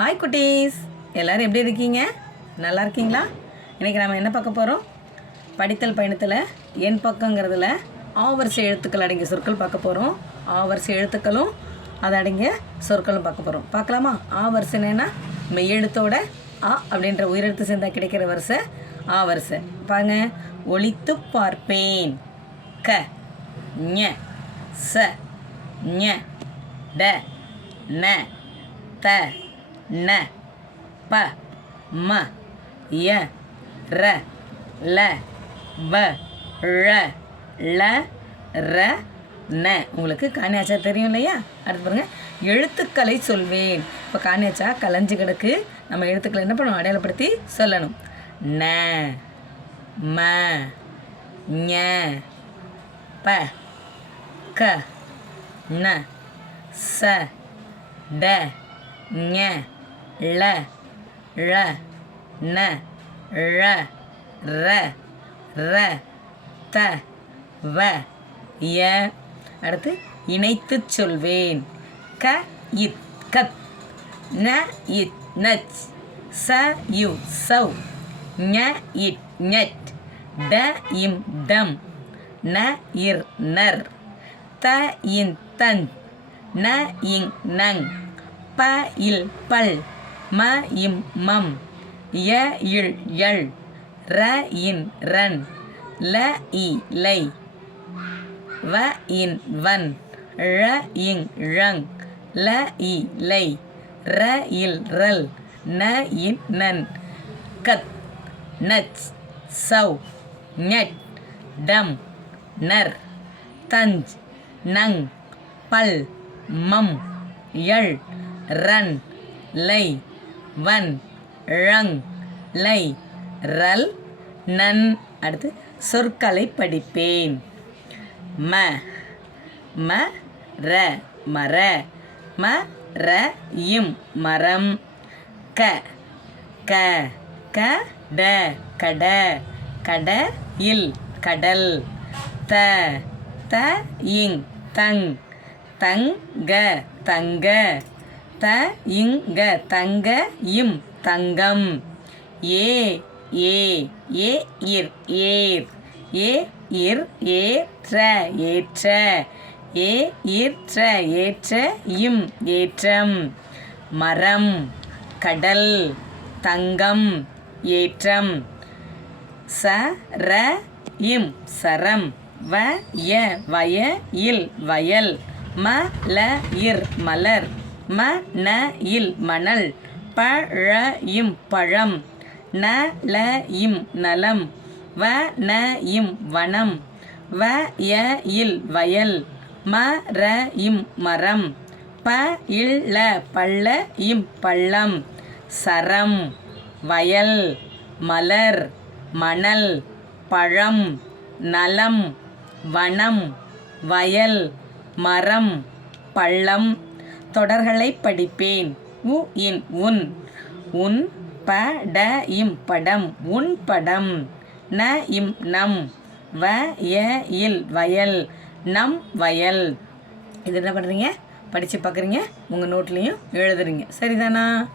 Hi குட்டீஸ். எல்லோரும் எப்படி இருக்கீங்க? நல்லா இருக்கீங்களா? இன்றைக்கி நம்ம என்ன பார்க்க போகிறோம் படித்தல் பயணத்தில் என் பக்கங்கிறதுல ஆவரிசை எழுத்துக்கள் அடங்கிய சொற்கள் பார்க்க போகிறோம் ஆவரிசை எழுத்துக்களும் அது அடங்கிய சொற்களும் பார்க்க போகிறோம் பார்க்கலாமா? ஆ வரிசைன்னா மெய் ஆ அப்படின்ற உயிரெழுத்து சேர்ந்தால் கிடைக்கிற வரிசை ஆ வரிசை பாருங்க. ஒழித்து பார்ப்பேன். க ஞ ச ஞ ட ந த. ந ப ம ய ர ல ப ழ ல ர ந. உங்களுக்கு காணியாச்சா தெரியும் இல்லையா? அடுத்து பாருங்கள் எழுத்துக்களை சொல்வேன். இப்போ காணியாச்சா? கலைஞ்சு கிடக்கு. நம்ம எழுத்துக்களை என்ன பண்ணுவோம்? அடையாளப்படுத்தி சொல்லணும். ந ம ஞ ப க ந ச ட ஞ ழ ழ ந ழ ர ர த வ ய. அடுத்து இணைத்துச் சொல்வேன். க இத் கத். ந இத் நச். ச யு சௌ. ஞ இட் ஞட். ட இம் டம். ந இர் நர். த இன் தன். ந இங் நங். ப இல் பல். ம இம் மம் ய இல் யள் ர இன் ரன் ல இ லை வ இன் வன் ழ இங் ழங் ல இ லை ர இல் ரல் ந இன் நன் கத். நச். சௌ நெட் டம். நர். தஞ்ச். நங். பல். மம். யள் ரன். லை. வன் ழங் லை ரல் நன். அடுத்து சொற்களை படிப்பேன். ம ம ர மர ம ர இம் மரம். க க க ட கட கட இல் கடல். த த இங் தங் தங்க தங்க. த இங்க தங்க இம் தங்கம். ஏ ஏ ஏ இர் ஏர். ஏ இர் ஏற்ற ஏற்ற. ஏ ஈற்ற ஏற்ற இம் ஏற்றம். மரம் கடல் தங்கம் ஏற்றம். ச ர இம் சரம். வ ய வய இல் வயல். ம ல இர் மலர். ம ந இல் மணல். ப ழ இம் பழம். ந ல இம் நலம். வ ந இம் வனம். வ ய இல் வயல். ம ர இம் மரம். ப இல் ல பள்ள இம் பள்ளம். சரம். வயல். மலர். மணல். பழம். நலம். வனம். வயல். மரம். பள்ளம். தொடர்களை படிப்பேன். உ இன் உன். உன் ப ட இம் படம். உன் படம். ந இம் நம். வ ய இல் வயல். நம் வயல். இது என்ன பண்ணுறீங்க படித்து பார்க்குறீங்க உங்கள் நோட்லேயும் எழுதுறீங்க. சரிதானா?